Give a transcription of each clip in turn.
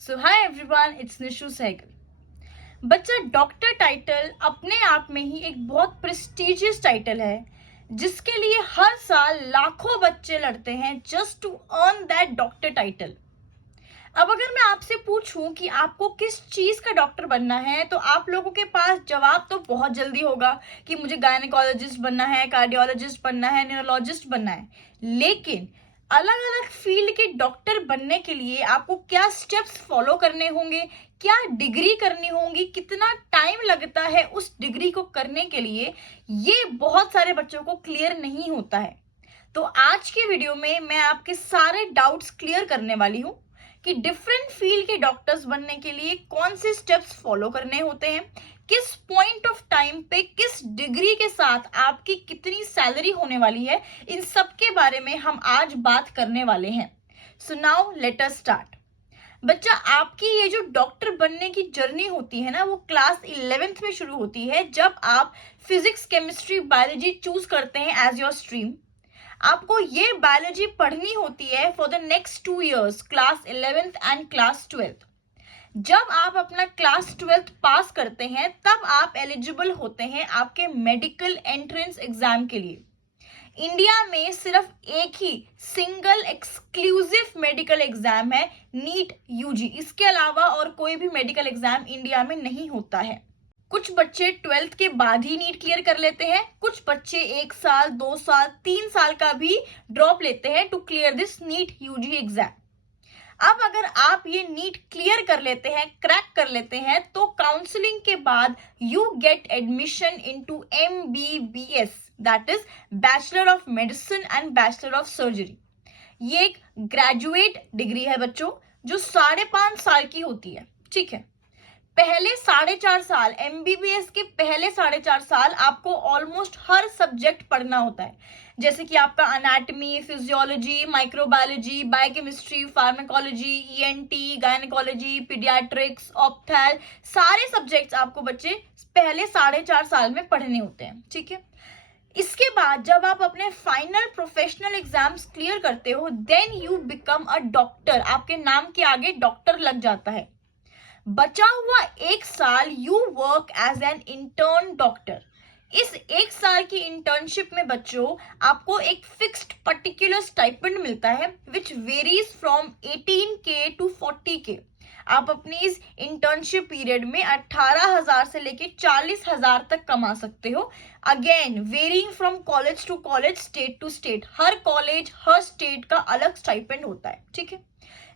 So hi everyone, it's Nishu Sehgal. बच्चा, doctor title अपने आप में ही एक बहुत प्रेस्टिजियस टाइटल है जिसके लिए हर साल लाखों बच्चे लड़ते हैं just to earn that doctor title. अब अगर मैं आपसे पूछूं कि आपको किस चीज का डॉक्टर बनना है तो आप लोगों के पास जवाब तो बहुत जल्दी होगा कि मुझे गायनेकोलॉजिस्ट बनना है, कार्डियोलॉजिस्ट बनना है, न्यूरोलॉजिस्ट बनना है। लेकिन अलग अलग फील्ड के डॉक्टर बनने के लिए आपको क्या स्टेप्स फॉलो करने होंगे, क्या डिग्री करनी होगी, कितना टाइम लगता है उस डिग्री को करने के लिए, ये बहुत सारे बच्चों को क्लियर नहीं होता है। तो आज के वीडियो में मैं आपके सारे डाउट्स क्लियर करने वाली हूँ कि डिफरेंट फील्ड के डॉक्टर्स बनने के लिए कौन से स्टेप्स फॉलो करने होते हैं, किस पॉइंट ऑफ टाइम पे किस डिग्री के साथ आपकी कितनी सैलरी होने वाली है, इन सब के बारे में हम आज बात करने वाले हैं। So now let us start. बच्चा, आपकी ये जो डॉक्टर बनने की जर्नी होती है ना, वो क्लास 11th में शुरू होती है जब आप फिजिक्स, केमिस्ट्री, बायोलॉजी चूज करते हैं एज योर स्ट्रीम। आपको ये बायोलॉजी पढ़नी होती है for the next 2 years, class 11th and class 12th। जब आप अपना क्लास 12th पास करते हैं तब आप एलिजिबल होते हैं आपके मेडिकल एंट्रेंस एग्जाम के लिए। इंडिया में सिर्फ एक ही सिंगल एक्सक्लूसिव मेडिकल एग्जाम है, नीट यूजी। इसके अलावा और कोई भी मेडिकल एग्जाम इंडिया में नहीं होता है। कुछ बच्चे 12th के बाद ही नीट क्लियर कर लेते हैं, कुछ बच्चे 1 साल, 2 साल, 3 साल का भी ड्रॉप लेते हैं to clear this NEET UG exam. अब अगर आप ये नीट क्लियर कर लेते हैं, क्रैक कर लेते हैं, तो काउंसलिंग के बाद you get admission into MBBS, that is bachelor of medicine and bachelor of surgery. ये एक ग्रेजुएट डिग्री है बच्चों, जो 5.5 साल की होती है। ठीक है, पहले 4.5 साल, MBBS के पहले 4.5 साल आपको ऑलमोस्ट हर सब्जेक्ट पढ़ना होता है, जैसे कि आपका anatomy, physiology, microbiology, biochemistry, pharmacology, ENT, gynaecology, paediatrics, ऑप्थेल, सारे सब्जेक्ट्स आपको बच्चे पहले 4.5 साल में पढ़ने होते हैं। ठीक है, इसके बाद जब आप अपने फाइनल प्रोफेशनल एग्जाम्स क्लियर करते हो, then you become a doctor. आपके नाम के आगे डॉक्टर लग जाता है। बचा हुआ 1 साल you work as an intern doctor. इस 1 साल की इंटर्नशिप में बच्चों आपको एक फिक्स्ड पर्टिकुलर स्टाइपेंड मिलता है विच varies from 18K to 40K। आप अपनी इस इंटर्नशिप पीरियड में 18,000 से लेके 40,000 तक कमा सकते हो। Again varying from college to college, state to state. हर कॉलेज, हर स्टेट का अलग स्टाइपेंड होता है। ठीक है,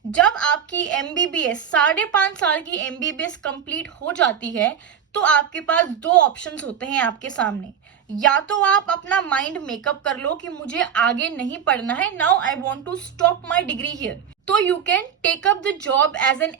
जब आपकी MBBS 5.5 साल की MBBS कंप्लीट हो जाती है तो आपके पास 2 ऑप्शंस होते हैं आपके सामने। या तो आप अपना माइंड मेकअप कर लो कि मुझे आगे नहीं पढ़ना है, now I want to stop my degree here, तो you can take up the job as an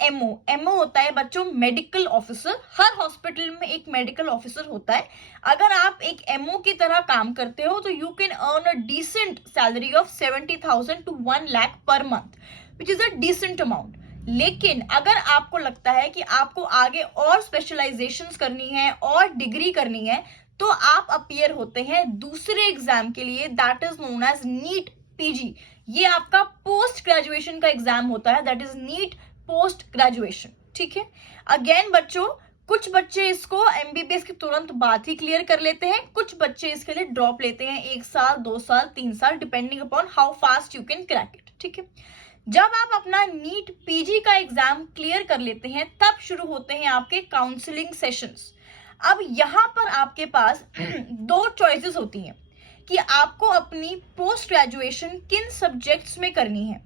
MO होता है बच्चों मेडिकल ऑफिसर। हर हॉस्पिटल में एक मेडिकल ऑफिसर होता है। अगर आप एक MO की तरह काम करते हो तो you can earn a decent salary of 70,000 to 1 lakh per month, which is a decent amount. लेकिन अगर आपको लगता है कि आपको आगे और स्पेशलाइजेशंस करनी है और डिग्री करनी है, तो आप अपीयर होते हैं दूसरे एग्जाम के लिए, that is known as NEET PG। ये आपका पोस्ट ग्रेजुएशन का एग्जाम होता है, that is NEET post graduation. ठीक है, अगेन बच्चों, कुछ बच्चे इसको MBBS के तुरंत बाद ही क्लियर कर लेते हैं, कुछ बच्चे इसके लिए ड्रॉप लेते हैं 1 साल, 2 साल, 3 साल, depending upon how fast you can crack it. ठीक है, जब आप अपना नीट PG का एग्जाम क्लियर कर लेते हैं तब शुरू होते हैं आपके काउंसलिंग सेशंस। अब यहाँ पर आपके पास 2 चॉइसेस होती हैं कि आपको अपनी पोस्ट ग्रेजुएशन किन सब्जेक्ट्स में करनी है।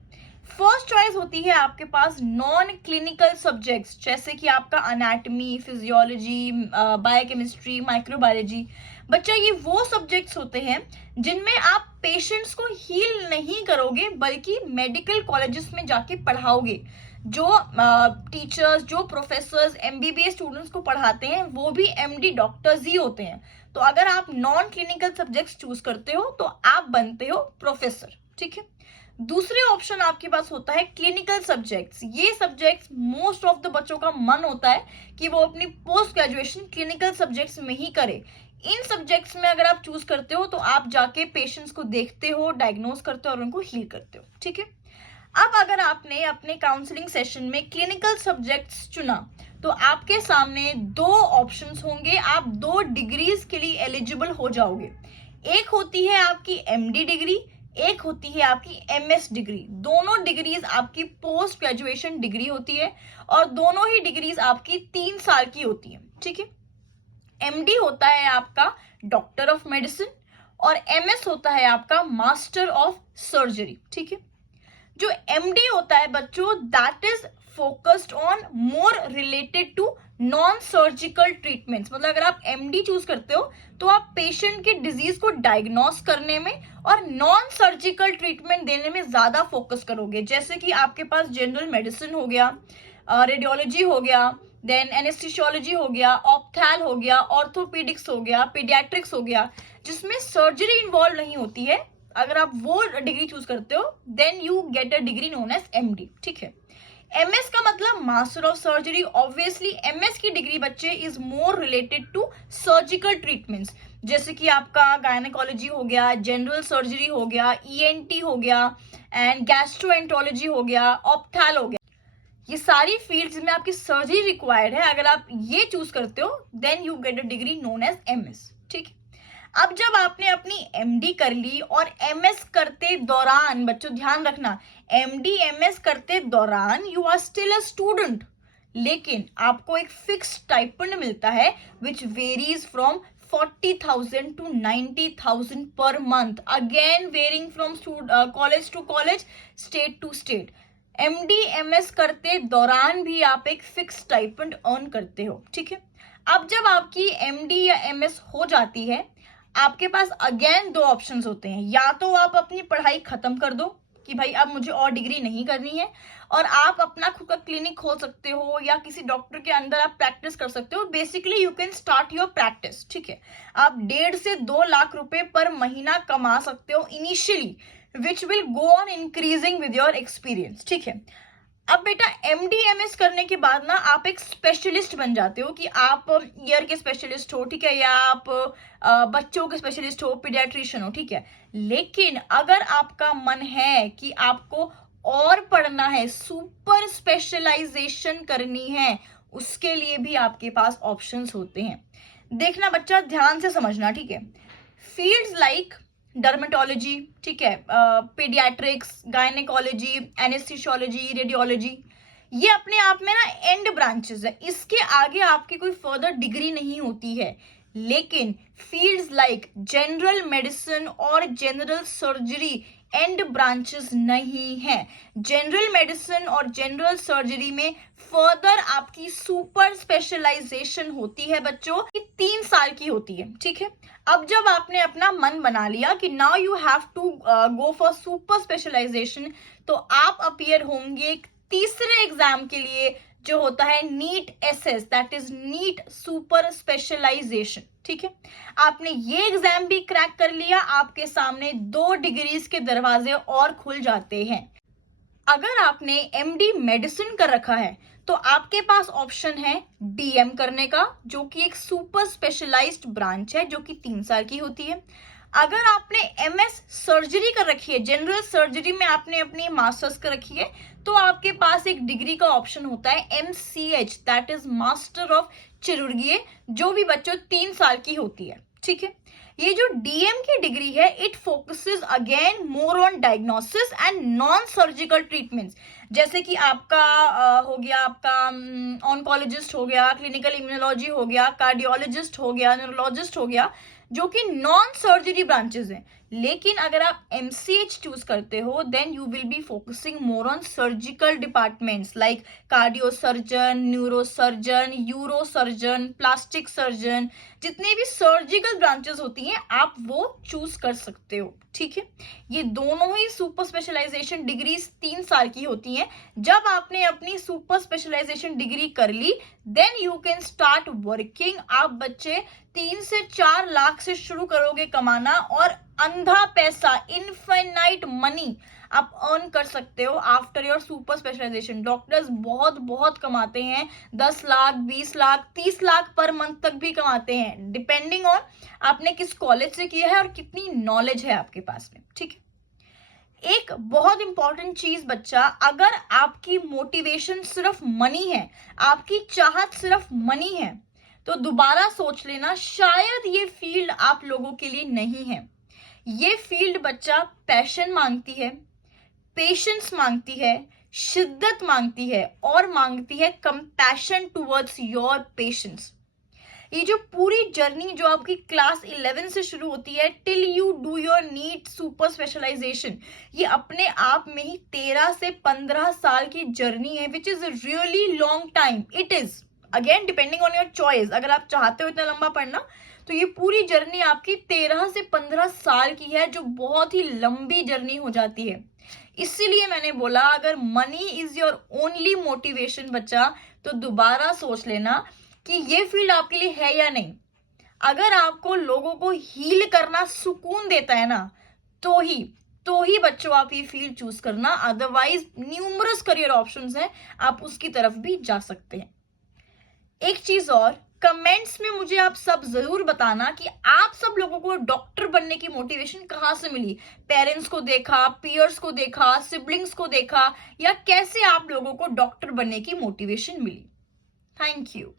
फर्स्ट चॉइस होती है आपके पास नॉन क्लिनिकल सब्जेक्ट्स, जैसे कि आपका अनाटमी, फिजियोलॉजी, बायोकेमिस्ट्री, माइक्रोबायोलॉजी। बच्चा, ये वो सब्जेक्ट्स होते हैं जिनमें आप पेशेंट्स को हील नहीं करोगे बल्कि मेडिकल कॉलेजेस में जाके पढ़ाओगे। जो टीचर्स, जो प्रोफेसर्स MBBS स्टूडेंट्स को पढ़ाते हैं वो भी MD डॉक्टर्स ही होते हैं। तो अगर आप नॉन क्लिनिकल सब्जेक्ट्स चूज करते हो तो आप बनते हो प्रोफेसर। ठीक है, दूसरे ऑप्शन आपके पास होता है क्लिनिकल सब्जेक्ट्स। ये सब्जेक्ट्स मोस्ट ऑफ द बच्चों का मन होता है कि वो अपनी पोस्ट ग्रेजुएशन क्लिनिकल सब्जेक्ट्स में ही करे। इन सब्जेक्ट्स में अगर आप चूज करते हो तो आप जाके पेशेंट्स को देखते हो, डायग्नोज करते हो और उनको हील करते हो। ठीक है, अब अगर आपने अपने काउंसलिंग सेशन में क्लिनिकल सब्जेक्ट्स चुना तो आपके सामने दो ऑप्शंस होंगे, आप दो डिग्रीज के लिए एलिजिबल हो जाओगे। एक होती है आपकी एमडी डिग्री, एक होती है आपकी एमएस डिग्री। दोनों डिग्रीज आपकी पोस्ट ग्रेजुएशन डिग्री होती है और दोनों ही डिग्रीज आपकी 3 साल की होती है, ठीक है। एमडी होता है आपका डॉक्टर ऑफ मेडिसिन और एमएस होता है आपका मास्टर ऑफ सर्जरी, ठीक है। जो एमडी होता है बच्चों, that is focused on more related to non surgical treatments. मतलब अगर आप एमडी चूज करते हो तो आप पेशेंट की डिजीज को डायग्नोस करने में और नॉन सर्जिकल ट्रीटमेंट देने में ज्यादा फोकस करोगे। जैसे कि आपके पास जनरल मेडिसिन हो गया, रेडियोलॉजी हो गया, देन एनेस्थेसियोलॉजी हो गया, ऑप्थैल हो गया, ऑर्थोपेडिक्स हो गया, पीडियाट्रिक्स हो गया, जिसमें सर्जरी इन्वॉल्व नहीं होती है। अगर आप वो डिग्री चूज करते हो then you get a degree known as MD, ठीक है। एमएस का मतलब master of surgery. Obviously MS की डिग्री बच्चे is more related to surgical treatments, जैसे कि आपका गायनेकोलॉजी हो गया, जनरल सर्जरी हो गया, ईएनटी हो गया एंड गैस्ट्रोएंटरोलॉजी हो गया, ऑप्थैल हो गया। ये सारी फील्ड्स में आपकी सर्जरी रिक्वायर्ड है। अगर आप ये चूज करते हो then you get a degree known as MS, ठीक है। अब जब आपने अपनी एमडी कर ली और एमएस करते दौरान, बच्चों ध्यान रखना, एमडी एमएस करते दौरान you are still a student, लेकिन आपको एक फिक्स स्टाइपेंड मिलता है विच varies from 40,000 to 90,000 per month, again varying from college to college, state to state. MD MS करते दौरान भी आप एक फिक्स स्टाइपेंड अर्न करते हो, ठीक है। अब जब आपकी एमडी या एमएस हो जाती है, आपके पास अगेन दो ऑप्शंस होते हैं। या तो आप अपनी पढ़ाई खत्म कर दो कि भाई अब मुझे और डिग्री नहीं करनी है, और आप अपना खुद का क्लिनिक खोल सकते हो या किसी डॉक्टर के अंदर आप प्रैक्टिस कर सकते हो। Basically you can start your practice, ठीक है। आप 1.5 से 2 लाख रुपए पर महीना कमा सकते हो initially, which will go on increasing with your experience, ठीक है। अब बेटा एमडी एमएस करने के बाद ना आप एक स्पेशलिस्ट बन जाते हो कि आप ईयर के स्पेशलिस्ट हो, ठीक है, या आप बच्चों के स्पेशलिस्ट हो, पीडियाट्रिशियन हो, ठीक है। लेकिन अगर आपका मन है कि आपको और पढ़ना है, सुपर स्पेशलाइजेशन करनी है, उसके लिए भी आपके पास ऑप्शंस होते हैं। देखना बच्चा, ध्यान से समझना, ठीक है। फील्ड्स लाइक डर्मेटोलॉजी, ठीक है, पीडियाट्रिक्स, गायनेकोलॉजी, एनेस्थेसियोलॉजी, रेडियोलॉजी, ये अपने आप में ना एंड ब्रांचेस है। इसके आगे आपकी कोई फर्दर डिग्री नहीं होती है। लेकिन फील्ड्स लाइक जनरल मेडिसिन और जनरल सर्जरी एंड ब्रांचेस नहीं है। जनरल मेडिसिन और जनरल सर्जरी में फर्दर आपकी सुपर स्पेशलाइजेशन होती है बच्चों, कि 3 साल की होती है, ठीक है। अब जब आपने अपना मन बना लिया कि now you have to go for super specialisation, तो आप अपीयर होंगे एक तीसरे एग्जाम के लिए, जो होता है NEET SS, that is NEET super specialisation, ठीक है। आपने ये एग्जाम भी क्रैक कर लिया, आपके सामने 2 डिग्रीज के दरवाजे और खुल जाते हैं। अगर आपने एमडी मेडिसिन कर रखा है तो आपके पास ऑप्शन है डीएम करने का, जो कि एक सुपर स्पेशलाइज्ड ब्रांच है जो कि 3 साल की होती है। अगर आपने एमएस सर्जरी कर रखी है, जनरल सर्जरी में आपने अपनी मास्टर्स कर रखी है, तो आपके पास एक डिग्री का ऑप्शन होता है MCH, that is master of chirurgiae, जो भी बच्चों 3 साल की होती है, ठीक है। ये जो डीएम की डिग्री है, it focuses again more on diagnosis and non surgical treatments, जैसे कि आपका हो गया, आपका ऑन्कोलॉजिस्ट हो गया, क्लिनिकल इम्यूनोलॉजी हो गया, कार्डियोलॉजिस्ट हो गया, न्यूरोलॉजिस्ट हो गया, जो कि नॉन सर्जरी ब्रांचेस हैं। लेकिन अगर आप एमसीएच चूज करते हो then you will be focusing more on surgical departments like cardio surgeon, neuro surgeon, uro surgeon, plastic surgeon, जितनी भी सर्जिकल ब्रांचेस होती हैं आप वो चूज कर सकते हो, ठीक है। ये दोनों ही सुपर स्पेशलाइजेशन डिग्रीज 3 साल की होती हैं। जब आपने अपनी सुपर स्पेशलाइजेशन डिग्री कर ली then you can start working. आप बच्चे 3 से 4 लाख से शुरू करोगे कमाना, और अंधा पैसा, इनफाइनाइट मनी आप अर्न कर सकते हो after your super specialisation. Doctors बहुत बहुत कमाते हैं, 10 लाख, 20 लाख, 30 लाख पर मंथ तक भी कमाते हैं, डिपेंडिंग ऑन आपने किस कॉलेज से किया है और कितनी नॉलेज है आपके पास में, ठीक है। एक बहुत इंपॉर्टेंट चीज बच्चा, अगर आपकी मोटिवेशन सिर्फ मनी है, आपकी चाहत सिर्फ मनी है, तो दोबारा सोच लेना, शायद ये फील्ड आप लोगों के लिए नहीं है। ये फील्ड बच्चा पैशन मांगती है, पेशेंस मांगती है, शिद्दत मांगती है और मांगती है कंपैशन टुवर्ड्स योर पेशेंस। ये जो पूरी जर्नी जो आपकी क्लास 11 से शुरू होती है till you do your NEET super specialisation, ये अपने आप में ही 13 से 15 साल की जर्नी है, which is really long time. It is again depending on your choice, अगर आप चाहते हो इतना लंबा पढ़ना तो ये पूरी जर्नी आपकी 13 से 15 साल की है, जो बहुत ही लंबी जर्नी हो जाती है। इसीलिए मैंने बोला, अगर money is your only motivation बच्चा, तो दोबारा सोच लेना कि ये फील्ड आपके लिए है या नहीं। अगर आपको लोगों को हील करना सुकून देता है ना, तो ही बच्चों आप ये फील्ड चूज करना, अदरवाइज न्यूमरस करियर ऑप्शंस हैं, आप उसकी तरफ भी जा सकते हैं। एक चीज और, कमेंट्स में मुझे आप सब जरूर बताना कि आप सब लोगों को डॉक्टर बनने की मोटिवेशन कहां से मिली। पेरेंट्स को देखा, पीयर्स को देखा, सिबलिंग्स को देखा, या कैसे आप लोगों को डॉक्टर बनने की मोटिवेशन मिली। Thank you.